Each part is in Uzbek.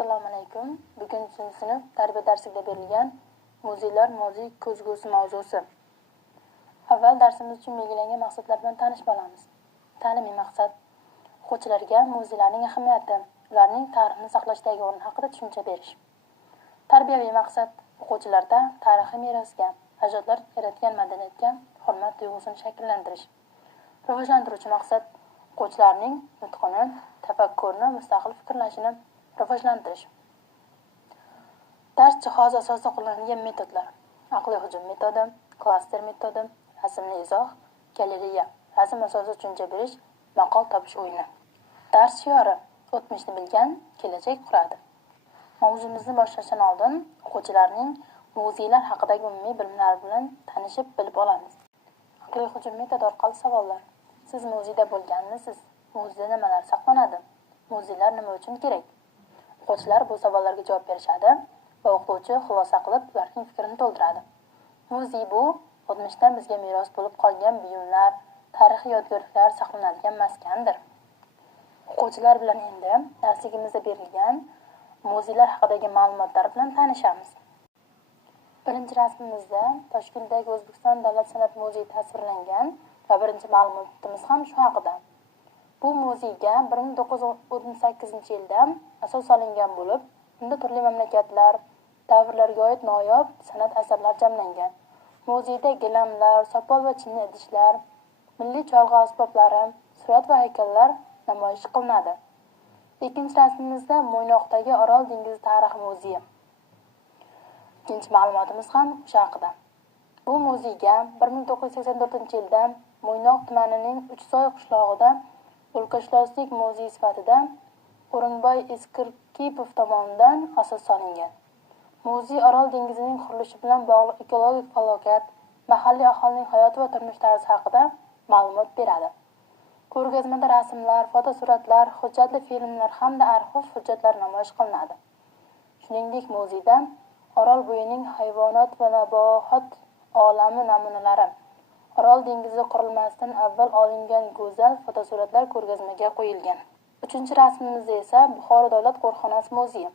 Assalomu alaykum. Bugun 3-sinf tarbiya darsida berilgan muzeylar moziy ko'zgusi mavzusi. Avval darsimiz uchun belgilangan maqsadlar bilan tanishib olamiz. Ta'limiy maqsad: o'quvchilarga muzeylarning ahamiyati, ularning tarixni saqlashdagi o'rni haqida tushuncha berish. Tarbiyaviy maqsad: o'quvchilarda tarixiy merosga, ajdodlar yaratgan madaniyatga hurmat tuyg'usini shakllantirish. Rivojlantiruvchi maqsad: o'quvchilarning nutqini, tafakkurini, mustaqil fikrlashini rivojlantirish. Dars jihozi asosida qo'llanilgan metodlar: aqliy hujum metodi, klaster metodi, rasmli izoh, galereya, rasm asosida tushuncha berish, maqol topish o'yini. Dars shiori: o'tmishni bilgan kelajak quradi. Mavzumizni boshlashdan oldin o'quvchilarning muzeylar haqidagi umumiy bilimlari bilan tanishib bilib olamiz. Aqliy hujum metodi orqali savollar: siz muzeyda bo'lganmisiz? Muzeyda nimalar saqlanadi? Muzeylar nima uchun kerak? O'quvchilar bu savollarga javob berishadi va o'quvchi xulosa qilib ularning fikrini to'ldiradi. Muzey bu o'tmishdan bizga meros bo'lib qolgan buyumlar, tarixiy yodgorliklar saqlanadigan maskandir. O'quvchilar bilan endi darsligimizda berilgan muzeylar haqidagi ma'lumotlar bilan tanishamiz. Birinchi rasmimizda Toshkentdagi O'zbekiston Davlat san'at muzeyi tasvirlangan va birinchi ma'lumotimiz ham shu haqida. Bu muzeyga 1968-yilda asos solingan bo'lib, unda turli mamlakatlar, davrlarga oid noyob san'at asarlari jamlangan. Muzeyda gilamlar, sopol va chinni idishlar, milliy cholg'u asboblari, surat va haykallar namoyish qilinadi. Ikkinchi rasmimizda Mo'ynoqdagi Orol dengizi tarixi muzeyi. Ikkinchi ma'lumotimiz ham o'sha haqida. Bu muzeyga 1984-yilda Mo'ynoq tumanining Uchsoy qishlog'ida o'lkashunoslik muzeyi sifatida O'rinboy Eskirkipov tomonidan asos solingan. Muzey Orol dengizining qurilishi bilan bog'liq ekologik falokat, mahalliy aholining hayoti va turmush tarzi haqida ma'lumot beradi. Ko'rgazmada rasmlar, fotosuratlar, hujjatli filmlar hamda arxiv hujjatlar namoyish qilinadi. Shuningdek, muzeyda Orol bo'yining hayvonot va nabot olami namunalari, Orol dengizi qurilmasidan avval olingan go'zal fotosuratlar ko'rgazmaga qo'yilgan. Uchinchi rasmimizda esa Buxoro davlat qo'riqxonasi muzeyi.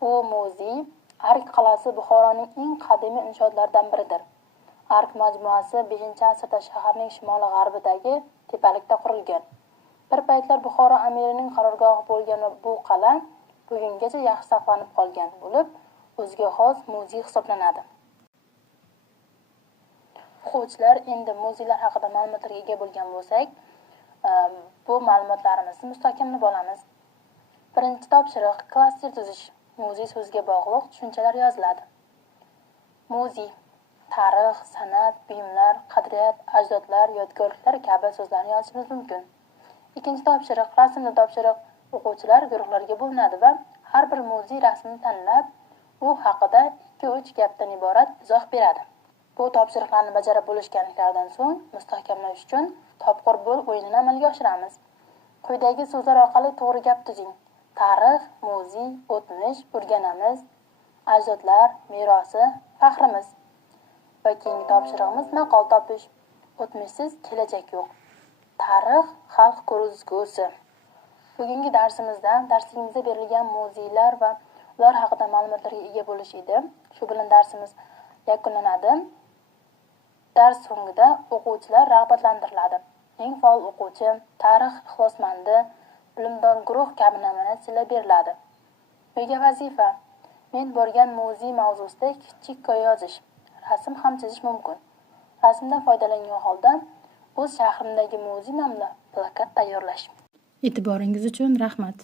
Bu muzey Ark qal'asi Buxoroning eng qadimiy inshootlaridan biridir. Ark majmuasi 5-asrda shaharning shimoli-g'arbidagi tepalikda qurilgan. Bir paytlar Buxoro amirining qarorgohi bo'lgan va bu qal'a bugungacha yaxshi saqlanib qolgan bo'lib, o'ziga xos muzey hisoblanadi. O'quvchilar, endi muzeylar haqida ma'lumotlarga ega bo'lgan bo'lsak, bu ma'lumotlarimizni mustahkamlab olamiz. Birinchi topshiriq: klaster tuzish. Muzey so'ziga bog'liq tushunchalar yoziladi. Muzey: tarix, san'at, buyumlar, qadriyat, ajdodlar, yodgorliklar kabi so'zlarni yozishimiz mumkin. Ikkinchi topshiriq: rasmli topshiriq. O'quvchilar guruhlarga bo'linadi va har bir muzey rasmini tanlab, u haqida 2-3 gapdan iborat izoh beradi. Bu topshiriqlarni bajarib bo'lishganliklaridan so'ng mustahkamlash uchun topqir bo'l o'yinini amalga oshiramiz. Quyidagi so'zlar orqali to'g'ri gap tuzing: tarix, muzey, o'tmish, o'rganamiz, ajdodlar, merosi, faxrimiz. Va keyingi topshirig'imiz maqol topish. O'tmishsiz kelajak yo'q. Tarix xalq ko'zgusi. Bugungi darsligimizda berilgan muzeylar va ular haqida ma'lumotlarga ega bo'lish edi. Shu bilan darsimiz yakunlanadi. Dars so'ngida o'quvchilar rag'batlantiriladi. Eng faol o'quvchi, tarix ixlosmandi, bilimdon guruh kabi nominatsiyalar beriladi. Uyga vazifa: men borgan muzey mavzusida kichik hikoya yozish, rasm ham chizish mumkin. Rasmdan foydalangan holda o'z shahrimdagi muzey nomli plakat tayyorlash. E'tiboringiz uchun rahmat.